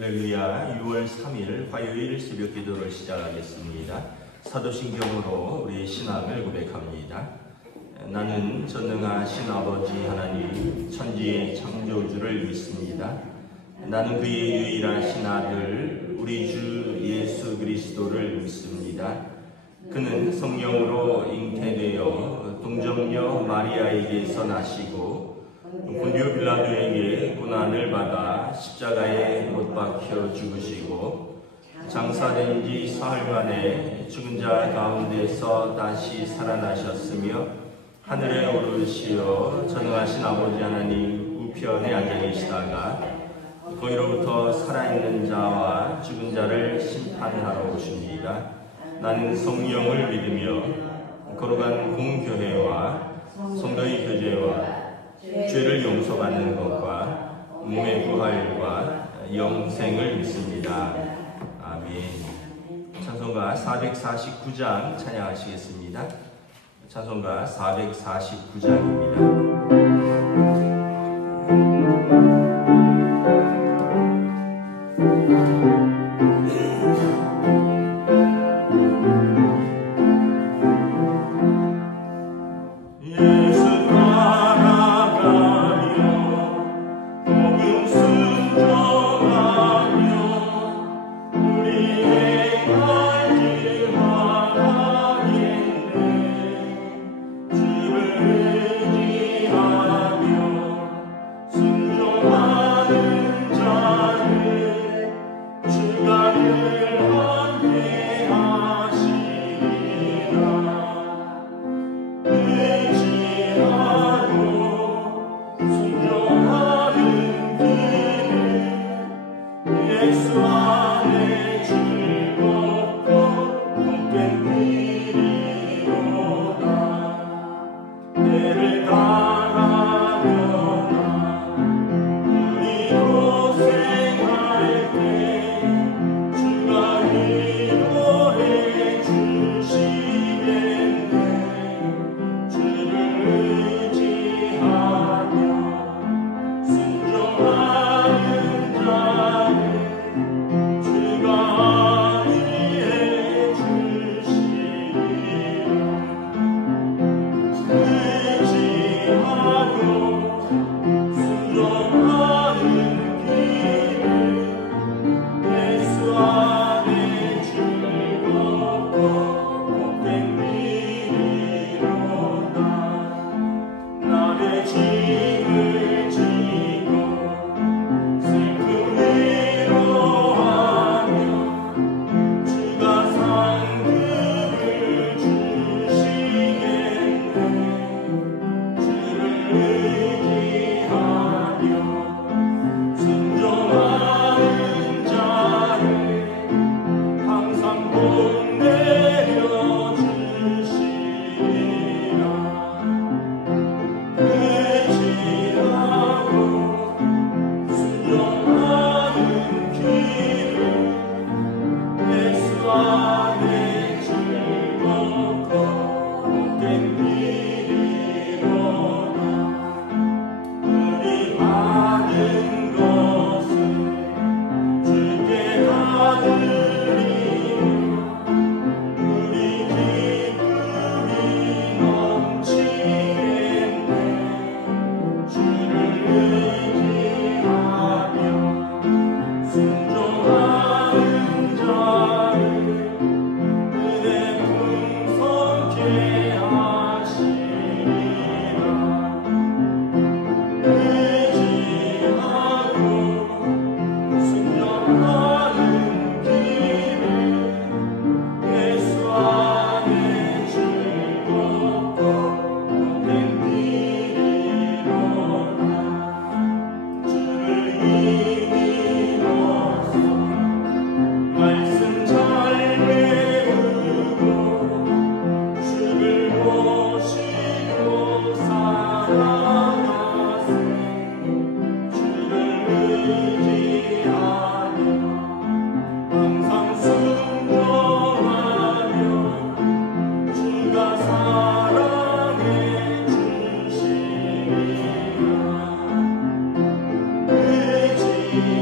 할렐루야. 6월 3일 화요일 새벽 기도를 시작하겠습니다. 사도신경으로 우리 신앙을 고백합니다. 나는 전능하신 아버지 하나님 천지의 창조주를 믿습니다. 나는 그의 유일하신 아들 우리 주 예수 그리스도를 믿습니다. 그는 성령으로 잉태되어 동정녀 마리아에게서 나시고 본디오 빌라도에게 고난을 받아 십자가에 못 박혀 죽으시고 장사된 지 사흘 만에 죽은 자 가운데서 다시 살아나셨으며 하늘에 오르시어 전능하신 아버지 하나님 우편에 앉아 계시다가 거기로부터 살아있는 자와 죽은 자를 심판하러 오십니다. 나는 성령을 믿으며 거룩한 공교회와 성도의 교제와 죄를 용서받는 것과 몸의 부활과 영생을 믿습니다. 아멘. 찬송가 449장 찬양하시겠습니다. 찬송가 449장입니다.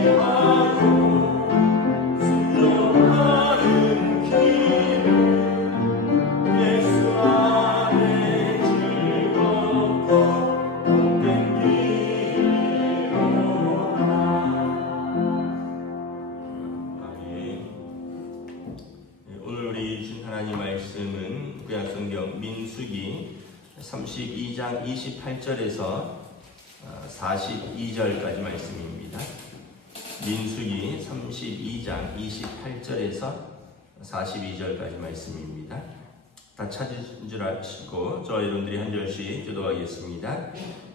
의지하고 민수기 32장 28절에서 42절까지 말씀입니다. 민수기 32장 28절에서 42절까지 말씀입니다. 다 찾으신 줄 아시고 저 여러분들이 한 절씩 기도하겠습니다.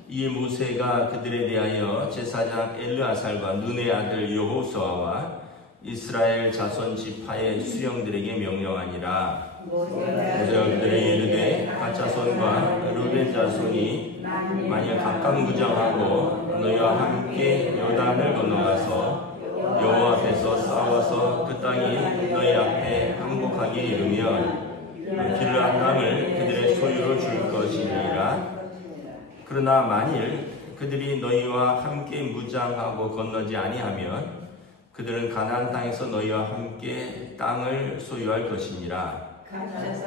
이에 모세가 그들에 대하여 제사장 엘르아살과 눈의 아들 여호수아와 이스라엘 자손 지파의 수령들에게 명령하니라. 모세가 그들에게 이르되 갓 자손과 르벤 자손이 만일 각각 무장하고 너희와 함께 요단을 건너가서 여호와 앞에서 싸워서 그 땅이 너희 앞에 항복하게 이르면 길르앗 땅을 그들의 소유로 줄 것이니라. 그러나 만일 그들이 너희와 함께 무장하고 건너지 아니하면 그들은 가나안 땅에서 너희와 함께 땅을 소유할 것이니라.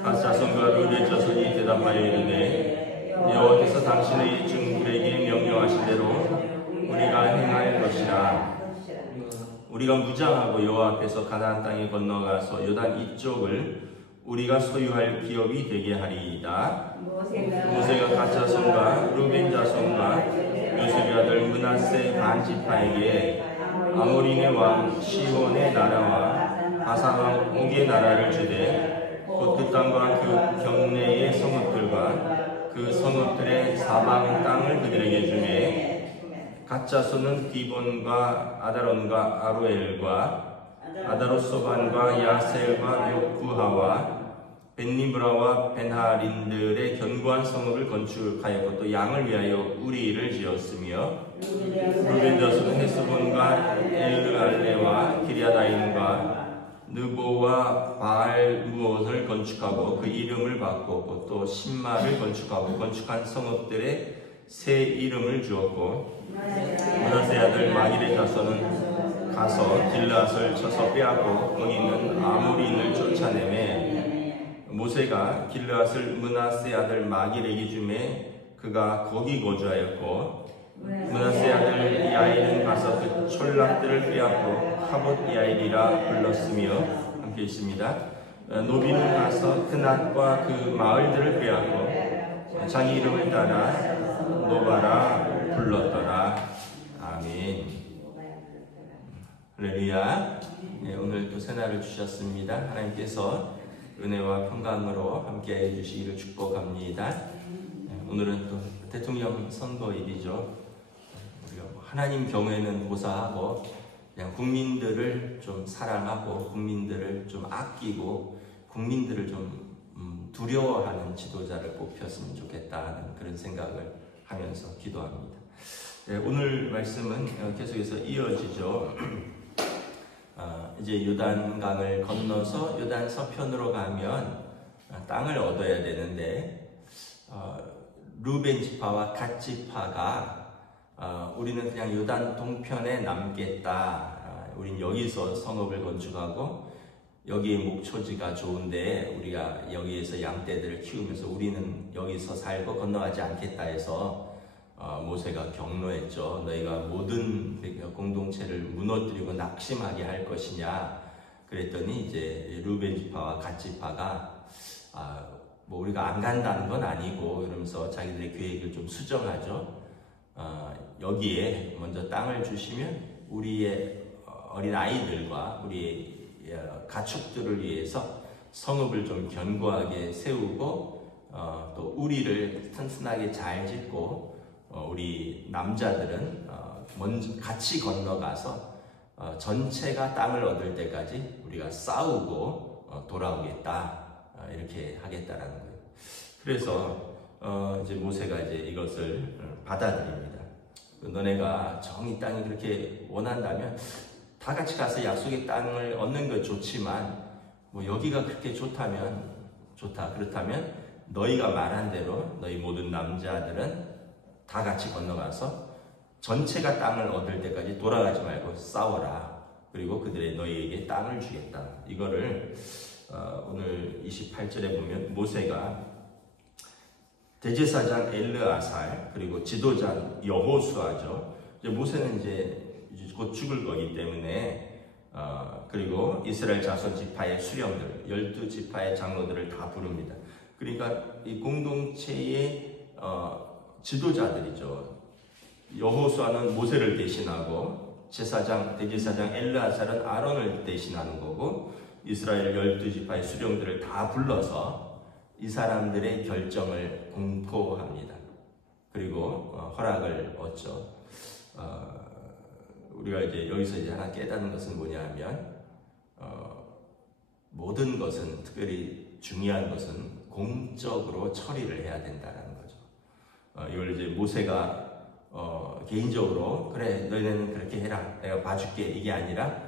갓 자손과 르벤 자손이 대답하여 이르되 여호와께서 당신의 증들에게 명령하신 대로 우리가 행할 것이라. 우리가 무장하고 여호와 앞에서 가나안 땅에 건너가서 요단 이쪽을 우리가 소유할 기업이 되게 하리이다. 모세가 갓 자손과 르벤 자손과 요셉의 아들 므낫세 반지파에게 아모리네 왕 시혼의 나라와 바산 왕 옥의 나라를 주되 곧 그 땅과 그 경내의 성읍들과 그 성읍들의 사방 땅을 그들에게 주매 갓 자손은 디본과 아다론과 아로엘과 아다롯소반과 야셀과 욕구하와 벤니브라와 벤하린들의 견고한 성읍을 건축하였고 또 양을 위하여 우리를 지었으며 르벤 자손은 헤스본과 엘르알레와 기리아다임과 느보와 바알무온을 건축하고 그 이름을 바꾸고 또 신마를 건축하고 건축한 성읍들의 새 이름을 주었고 므낫세 아들 마길의 자손은 가서 길르앗을 쳐서 빼앗고 거기 있는 아모리인을 쫓아내매 모세가 길르앗을 므낫세 아들 마길에게 주매 그가 거기 거주하였고 므낫세 아들 야일은 가서 그 촌락들을 빼앗고 하봇 야일이라 불렀으며 함께 있습니다. 노비는 가서 그 낫과 그 마을들을 빼앗고 자기 이름을 따라 노바라 불렀더라. 아멘. 할렐루야. 네, 오늘 또 새날을 주셨습니다. 하나님께서 은혜와 평강으로 함께 해주시기를 축복합니다. 네, 오늘은 또 대통령 선거일이죠. 우리가 하나님 경외는 고사하고 그냥 국민들을 좀 사랑하고 국민들을 좀 아끼고 국민들을 좀 두려워하는 지도자를 뽑혔으면 좋겠다는 그런 생각을 하면서 기도합니다. 네, 오늘 말씀은 계속해서 이어지죠. 이제 요단강을 건너서 요단 서편으로 가면 땅을 얻어야 되는데 르벤 지파와 갓 지파가 우리는 그냥 요단 동편에 남겠다. 우린 여기서 성읍을 건축하고 여기에 목초지가 좋은데 우리가 여기에서 양떼들을 키우면서 우리는 여기서 살고 건너가지 않겠다 해서 모세가 경로했죠. 너희가 모든 공동체를 무너뜨리고 낙심하게 할 것이냐. 그랬더니 이제 르벤 지파와 갓 지파가 뭐 우리가 안 간다는 건 아니고 이러면서 자기들의 계획을 좀 수정하죠. 여기에 먼저 땅을 주시면 우리의 어린 아이들과 우리의 가축들을 위해서 성읍을 좀 견고하게 세우고 또 우리를 튼튼하게 잘 짓고 우리 남자들은 먼저 같이 건너가서 전체가 땅을 얻을 때까지 우리가 싸우고 돌아오겠다. 이렇게 하겠다라는 거예요. 그래서 이제 모세가 이제 이것을 받아들입니다. 너네가 정이 땅이 그렇게 원한다면 다 같이 가서 약속의 땅을 얻는 건 좋지만 뭐 여기가 그렇게 좋다면 좋다. 그렇다면 너희가 말한 대로 너희 모든 남자들은 다 같이 건너가서 전체가 땅을 얻을 때까지 돌아가지 말고 싸워라. 그리고 그들의 너희에게 땅을 주겠다. 이거를 오늘 28절에 보면 모세가 대제사장 엘르아살 그리고 지도자 여호수아죠. 이제 모세는 이제 곧 죽을 거기 때문에 그리고 이스라엘 자손 지파의 수령들 12지파의 장로들을 다 부릅니다. 그러니까 이 공동체의 지도자들이죠. 여호수아는 모세를 대신하고 대제사장 엘르아살은 아론을 대신하는 거고, 이스라엘 12지파의 수령들을 다 불러서 이 사람들의 결정을 공포합니다. 그리고 허락을 얻죠. 우리가 이제 여기서 이제 하나 깨닫는 것은 뭐냐면, 모든 것은, 특별히 중요한 것은 공적으로 처리를 해야 된다는 거죠. 이걸 이제 모세가 개인적으로 그래 너희는 그렇게 해라 내가 봐줄게 이게 아니라,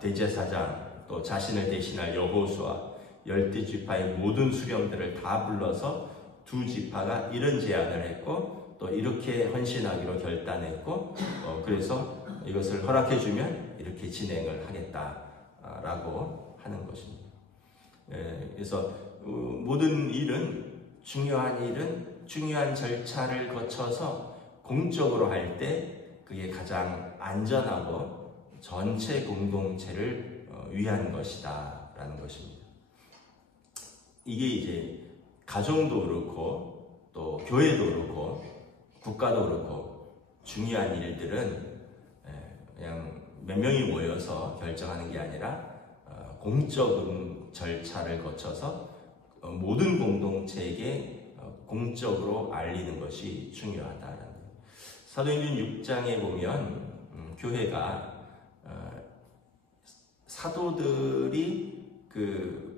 대제사장 또 자신을 대신할 여호수아 12지파의 모든 수령들을 다 불러서 두 지파가 이런 제안을 했고 또 이렇게 헌신하기로 결단했고, 그래서 이것을 허락해주면 이렇게 진행을 하겠다라고 하는 것입니다. 그래서 모든 일은, 중요한 절차를 거쳐서 공적으로 할 때 그게 가장 안전하고 전체 공동체를 위한 것이다 라는 것입니다. 이게 이제 가정도 그렇고 또 교회도 그렇고 국가도 그렇고, 중요한 일들은 그냥 몇 명이 모여서 결정하는 게 아니라 공적인 절차를 거쳐서 모든 공동체에게 공적으로 알리는 것이 중요하다라는 거예요. 사도행전 6장에 보면 교회가 사도들이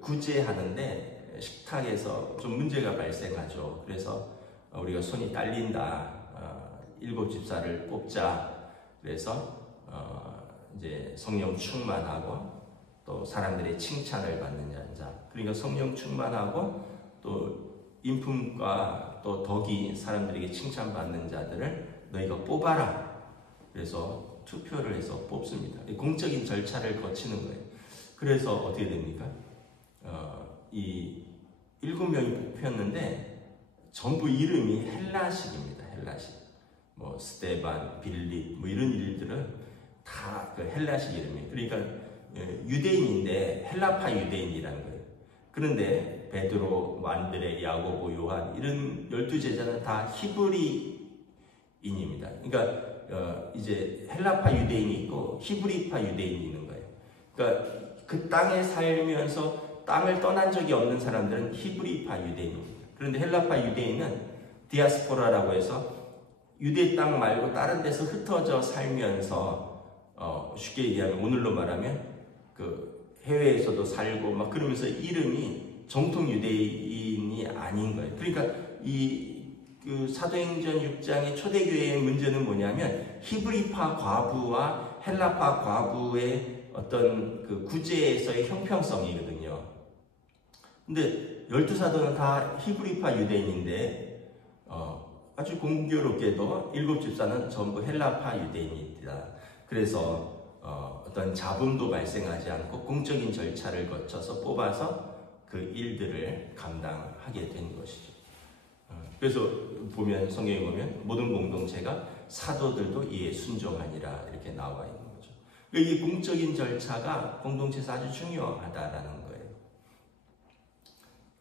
구제하는데 식탁에서 좀 문제가 발생하죠. 그래서 우리가 손이 딸린다. 7 집사를 뽑자. 그래서 이제 성령 충만하고 또 사람들의 칭찬을 받는 자. 그러니까 성령 충만하고 또 인품과 또 덕이 사람들에게 칭찬받는 자들을 너희가 뽑아라. 그래서 투표를 해서 뽑습니다. 공적인 절차를 거치는 거예요. 그래서 어떻게 됩니까? 이 7명이 뽑혔는데 전부 이름이 헬라식입니다. 헬라식. 뭐 스테반, 빌립 뭐 이런 일들은 다 그 헬라식 이름이에요. 그러니까 유대인인데 헬라파 유대인이라는 거예요. 그런데 베드로, 안드레, 야고보, 요한 이런 12제자는 다 히브리인입니다. 그러니까 이제 헬라파 유대인이 있고 히브리파 유대인이 있는 거예요. 그러니까 그 땅에 살면서 땅을 떠난 적이 없는 사람들은 히브리파 유대인입니다. 그런데 헬라파 유대인은 디아스포라라고 해서 유대 땅 말고 다른 데서 흩어져 살면서 쉽게 얘기하면 오늘로 말하면 그 해외에서도 살고 막 그러면서 이름이 정통 유대인이 아닌 거예요. 그러니까 그 사도행전 6장의 초대교회의 문제는 뭐냐면 히브리파 과부와 헬라파 과부의 어떤 그 구제에서의 형평성이거든요. 근데 12사도는 다 히브리파 유대인인데 아주 공교롭게도 7 집사는 전부 헬라파 유대인이다. 그래서 어떤 잡음도 발생하지 않고 공적인 절차를 거쳐서 뽑아서 그 일들을 감당하게 된 것이죠. 그래서 보면 성경에 보면 모든 공동체가 사도들도 이에 순종하니라 이렇게 나와 있는 거죠. 이 공적인 절차가 공동체에서 아주 중요하다라는 거예요.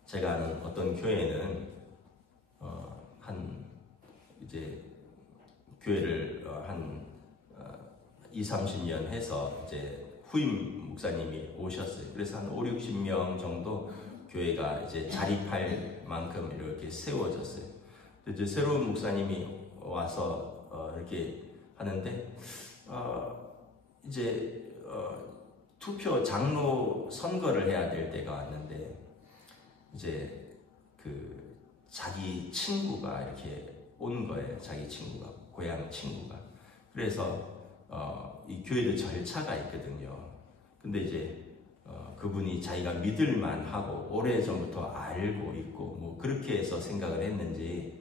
제가 아는 어떤 교회는 이제 교회를 한 20-30년 해서 이제 후임 목사님이 오셨어요. 그래서 한 50-60명 정도 교회가 이제 자립할 만큼 이렇게 세워졌어요. 이제 새로운 목사님이 와서 이렇게 하는데 이제 투표 장로 선거를 해야 될 때가 왔는데 이제 그 자기 친구가 이렇게 온 거예요. 자기 친구가, 고향 친구가. 그래서 이 교회도 절차가 있거든요. 근데 이제 그분이 자기가 믿을만 하고 오래전부터 알고 있고 뭐 그렇게 해서 생각을 했는지,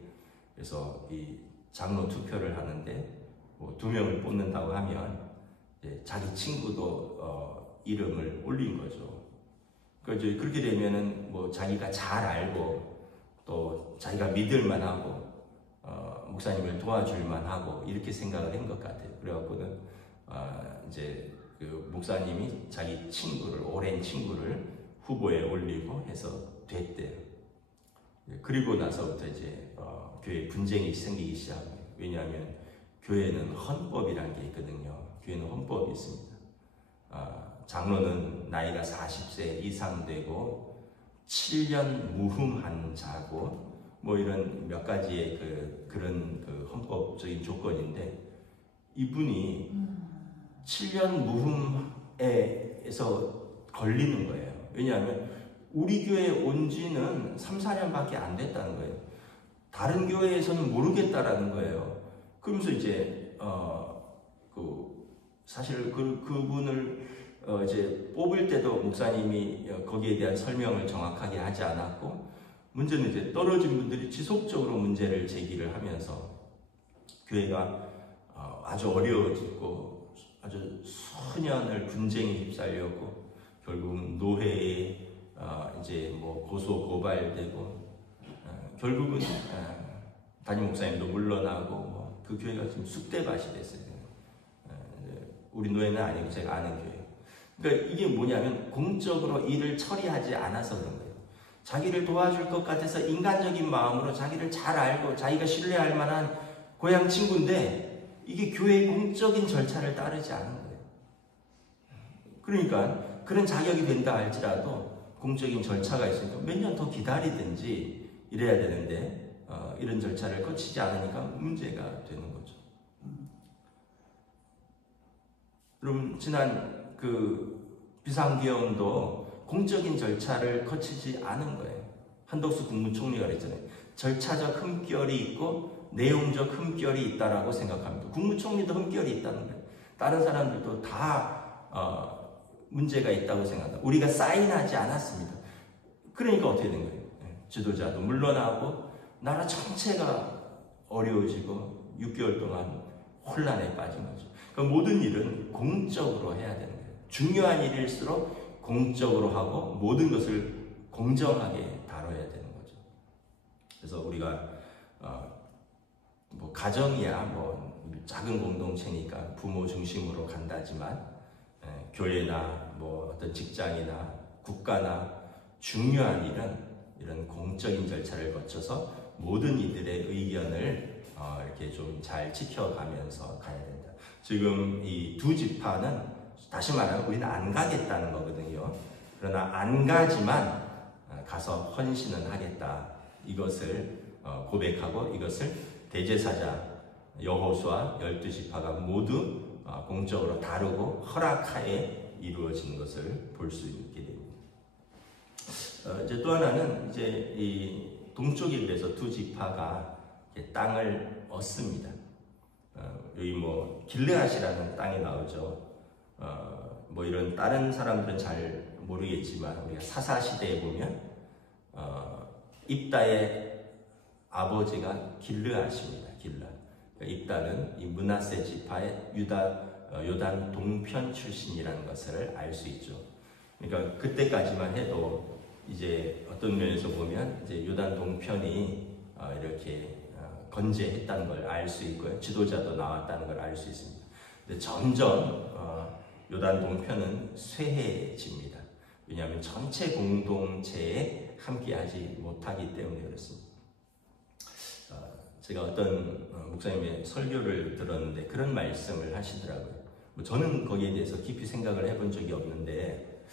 그래서 이 장로 투표를 하는데 뭐 2명을 뽑는다고 하면 이제 자기 친구도 이름을 올린 거죠. 그러니까 그렇게 되면은 뭐 자기가 잘 알고 또 자기가 믿을만 하고 목사님을 도와줄만 하고 이렇게 생각을 한 것 같아요. 그래갖고는 이제 그 목사님이 자기 친구를, 오랜 친구를 후보에 올리고 해서 됐대요. 그리고 나서부터 이제 교회 분쟁이 생기기 시작합니다. 왜냐하면 교회는 헌법이라는 게 있거든요. 교회는 헌법이 있습니다. 장로는 나이가 40세 이상 되고 7년 무흠한 자고 뭐 이런 몇 가지의 그런 헌법적인 조건인데, 이분이 7년 무흠에서 걸리는 거예요. 왜냐하면 우리 교회에 온 지는 3, 4년밖에 안 됐다는 거예요. 다른 교회에서는 모르겠다라는 거예요. 그러면서 이제 사실 그분을 이제 뽑을 때도 목사님이 거기에 대한 설명을 정확하게 하지 않았고, 문제는 이제 떨어진 분들이 지속적으로 문제를 제기를 하면서 교회가 아주 어려워지고 아주 수년을 분쟁에 휩싸였고, 결국은 노회에 이제 뭐 고소 고발되고, 결국은 담임 목사님도 물러나고, 뭐 그 교회가 지금 쑥대밭이 됐어요. 우리 노회는 아니고 제가 아는 교회. 그러니까 이게 뭐냐면 공적으로 일을 처리하지 않아서 그런 거예요. 자기를 도와줄 것 같아서 인간적인 마음으로 자기를 잘 알고 자기가 신뢰할 만한 고향 친구인데, 이게 교회의 공적인 절차를 따르지 않은 거예요. 그러니까 그런 자격이 된다 할지라도 공적인 절차가 있으니까 몇 년 더 기다리든지 이래야 되는데, 이런 절차를 거치지 않으니까 문제가 되는 거죠. 그럼 지난 비상계엄도 공적인 절차를 거치지 않은 거예요. 한덕수 국무총리가 그랬잖아요. 절차적 흠결이 있고 내용적 흠결이 있다라고 생각합니다. 국무총리도 흠결이 있다는 거예요. 다른 사람들도 다 문제가 있다고 생각합니다. 우리가 사인하지 않았습니다. 그러니까 어떻게 된 거예요? 지도자도 물러나고 나라 전체가 어려워지고 6개월 동안 혼란에 빠진 거죠. 그러니까 모든 일은 공적으로 해야 되는 거예요. 중요한 일일수록 공적으로 하고 모든 것을 공정하게 다뤄야 되는 거죠. 그래서 우리가 뭐 가정이야 뭐 작은 공동체니까 부모 중심으로 간다지만, 교회나 뭐 어떤 직장이나 국가나 중요한 일은 이런 공적인 절차를 거쳐서 모든 이들의 의견을 이렇게 좀 잘 지켜가면서 가야 된다. 지금 이 두 지파는 다시 말하면 우리는 안 가겠다는 거거든요. 그러나 안 가지만 가서 헌신은 하겠다. 이것을 고백하고 이것을 대제사장 여호수아 12지파가 모두 공적으로 다루고 허락하에 이루어진 것을 볼 수 있게 됩니다. 이제 또 하나는 이제 이 동쪽이 그래서 두 지파가 땅을 얻습니다. 여기 뭐 길르앗이라는 땅이 나오죠. 뭐 이런 다른 사람들은 잘 모르겠지만 우리가 사사 시대에 보면 입다의 아버지가 길르앗입니다. 길르앗. 그러니까 입다는 이 므낫세 지파의 요단 동편 출신이라는 것을 알 수 있죠. 그러니까 그때까지만 해도 이제 어떤 면에서 보면 이제 요단 동편이 이렇게 건재했다는 걸 알 수 있고요. 지도자도 나왔다는 걸 알 수 있습니다. 근데 점점 요단 동편은 쇠해집니다. 왜냐하면 전체 공동체에 함께하지 못하기 때문에 그렇습니다. 제가 어떤 목사님의 설교를 들었는데 그런 말씀을 하시더라고요. 저는 거기에 대해서 깊이 생각을 해본 적이 없는데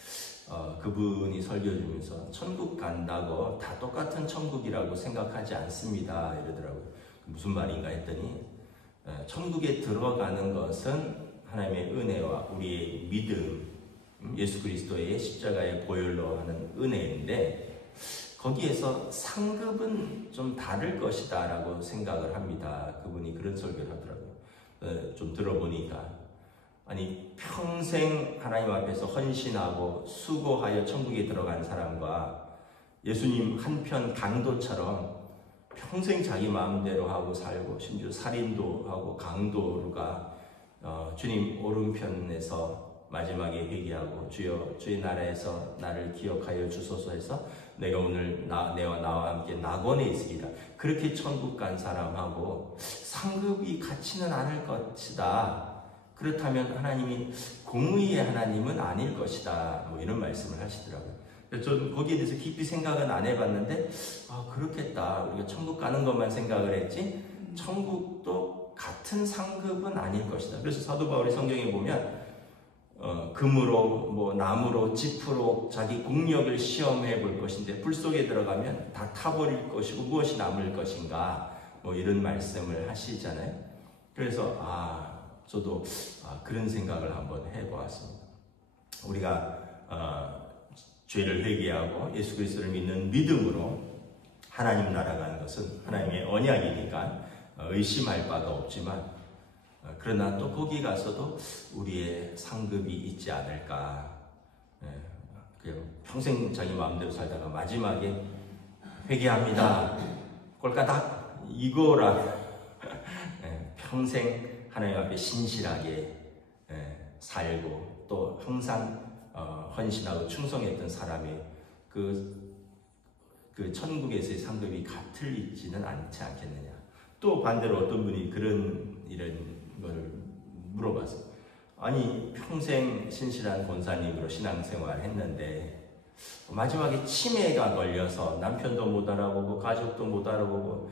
그분이 설교 주면서 천국 간다고 다 똑같은 천국이라고 생각하지 않습니다 이러더라고요. 무슨 말인가 했더니 천국에 들어가는 것은 하나님의 은혜와 우리의 믿음, 예수 그리스도의 십자가의 보혈로 하는 은혜인데 거기에서 상급은 좀 다를 것이다 라고 생각을 합니다. 그분이 그런 설교를 하더라고요. 좀 들어보니까 아니 평생 하나님 앞에서 헌신하고 수고하여 천국에 들어간 사람과 예수님 한편 강도처럼 평생 자기 마음대로 하고 살고 심지어 살인도 하고 강도가 주님 오른편에서 마지막에 회개하고 주여 주의 나라에서 나를 기억하여 주소서 해서 내가 오늘 내와 나와 함께 낙원에 있으리라. 그렇게 천국 간 사람하고 상급이 같지는 않을 것이다. 그렇다면 하나님이 공의의 하나님은 아닐 것이다. 뭐 이런 말씀을 하시더라고요. 저는 거기에 대해서 깊이 생각은 안 해봤는데 그렇겠다. 우리가 천국 가는 것만 생각을 했지 천국도 같은 상급은 아닐 것이다. 그래서 사도 바울이 성경에 보면 금으로 뭐 나무로 짚으로 자기 국력을 시험해 볼 것인데 불 속에 들어가면 다 타버릴 것이고 무엇이 남을 것인가 뭐 이런 말씀을 하시잖아요. 그래서 저도 그런 생각을 한번 해보았습니다. 우리가 죄를 회개하고 예수 그리스도를 믿는 믿음으로 하나님 나라가는 것은 하나님의 언약이니까 의심할 바가 없지만 그러나 또 거기 가서도 우리의 상급이 있지 않을까. 그냥 평생 자기 마음대로 살다가 마지막에 회개합니다. 꼴까닥 이거라. 평생 하나님 앞에 신실하게 살고 또 항상 헌신하고 충성했던 사람이 그 천국에서의 상급이 같을지는 않지 않겠느냐. 또 반대로 어떤 분이 이런 걸 물어봤어요. 아니 평생 신실한 권사님으로 신앙생활 했는데 마지막에 치매가 걸려서 남편도 못 알아보고 가족도 못 알아보고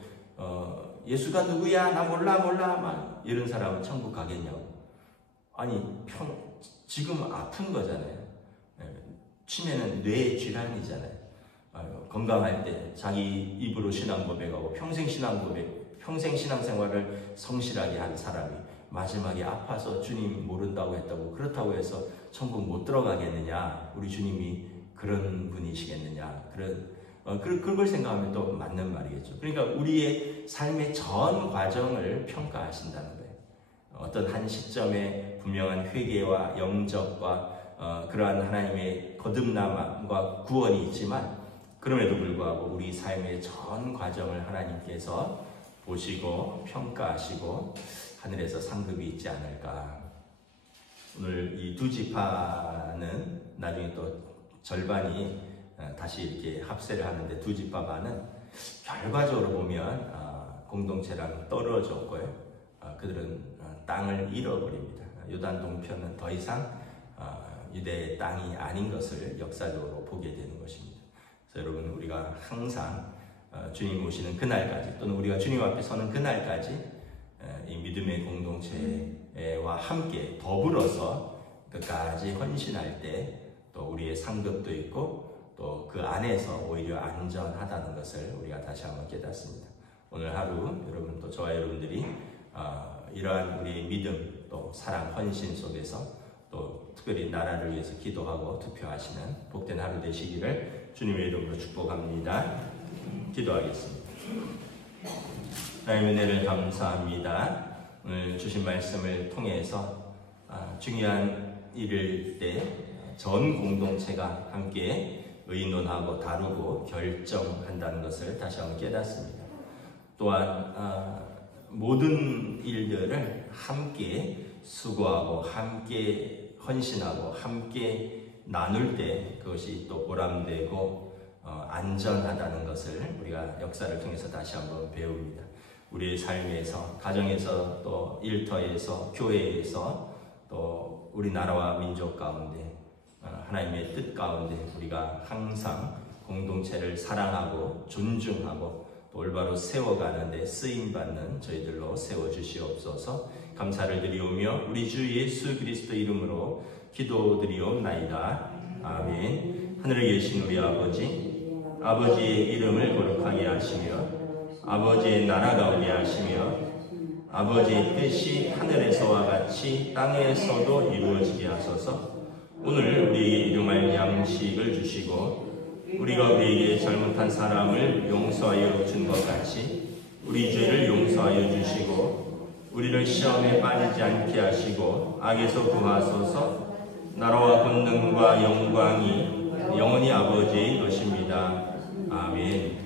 예수가 누구야? 나 몰라 막 이런 사람은 천국 가겠냐고. 아니 지금 아픈 거잖아요. 치매는 뇌 질환이잖아요. 건강할 때 자기 입으로 신앙 고백하고 평생 신앙생활을 성실하게 한 사람이 마지막에 아파서 주님 모른다고 했다고 그렇다고 해서 천국 못 들어가겠느냐? 우리 주님이 그런 분이시겠느냐? 그걸 생각하면 또 맞는 말이겠죠. 그러니까 우리의 삶의 전 과정을 평가하신다는 거예요. 어떤 한 시점에 분명한 회개와 영접과 그러한 하나님의 거듭남과 구원이 있지만 그럼에도 불구하고 우리 삶의 전 과정을 하나님께서 보시고 평가하시고 하늘에서 상급이 있지 않을까. 오늘 이 두 지파는 나중에 또 절반이 다시 이렇게 합세를 하는데 두 지파 반은 결과적으로 보면 공동체랑 떨어졌고요. 그들은 땅을 잃어버립니다. 요단 동편은 더 이상 유대의 땅이 아닌 것을 역사적으로 보게 되는 것입니다. 그래서 여러분 우리가 항상 주님 오시는 그날까지 또는 우리가 주님 앞에 서는 그날까지 이 믿음의 공동체와 함께 더불어서 끝까지 헌신할 때 또 우리의 상급도 있고 또 그 안에서 오히려 안전하다는 것을 우리가 다시 한번 깨닫습니다. 오늘 하루 여러분 또 저와 여러분들이 이러한 우리의 믿음 또 사랑 헌신 속에서 또 특별히 나라를 위해서 기도하고 투표하시는 복된 하루 되시기를 주님의 이름으로 축복합니다. 기도하겠습니다. 하나님의 은혜를 감사합니다. 오늘 주신 말씀을 통해서 중요한 일일 때 전 공동체가 함께 의논하고 다루고 결정한다는 것을 다시 한번 깨닫습니다. 또한 모든 일들을 함께 수고하고 함께 헌신하고 함께 나눌 때 그것이 또 보람되고 안전하다는 것을 우리가 역사를 통해서 다시 한번 배웁니다. 우리의 삶에서, 가정에서, 또 일터에서, 교회에서, 또 우리나라와 민족 가운데 하나님의 뜻 가운데 우리가 항상 공동체를 사랑하고 존중하고 또 올바로 세워가는데 쓰임받는 저희들로 세워주시옵소서. 감사를 드리오며 우리 주 예수 그리스도 이름으로 기도드리옵나이다. 아멘. 하늘에 계신 우리 아버지의 이름을 거룩하게 하시며 아버지의 나라가 오게 하시며 아버지의 뜻이 하늘에서와 같이 땅에서도 이루어지게 하소서. 오늘 우리에게 일용할 양식을 주시고 우리가 우리에게 잘못한 사람을 용서하여 준 것 같이 우리 죄를 용서하여 주시고 우리를 시험에 빠지지 않게 하시고 악에서 구하소서. 나라와 권능과 영광이 영원히 아버지의 것입니다. 아멘.